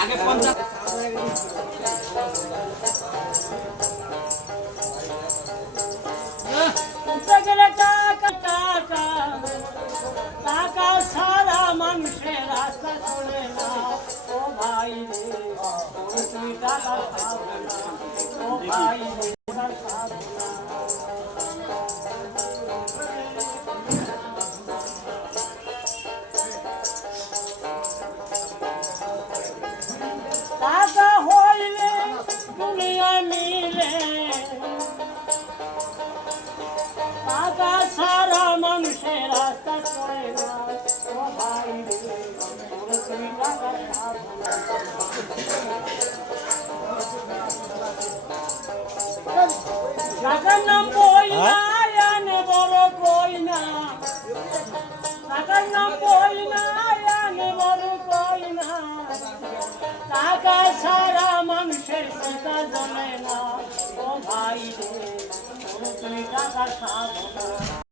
আগে 50 টাকা সারা মানুষের রাস্তা চলে না ও ভাই রে তুই টাকা খাবো না ও ভাই রে খাবো না টাকা হইলে দুনিয়া মিলে টাকা সারা মানুষের রাস্তা চলে না ও ভাই রে তুই টাকা খাবো না টাকার নাম বই না আনে বড় কই না টাকার নাম বই না আনে বড় কই না টাকা সারা মানুষের চিন্তা জমে না ও ভাই রে তুই টাকা খাবো না।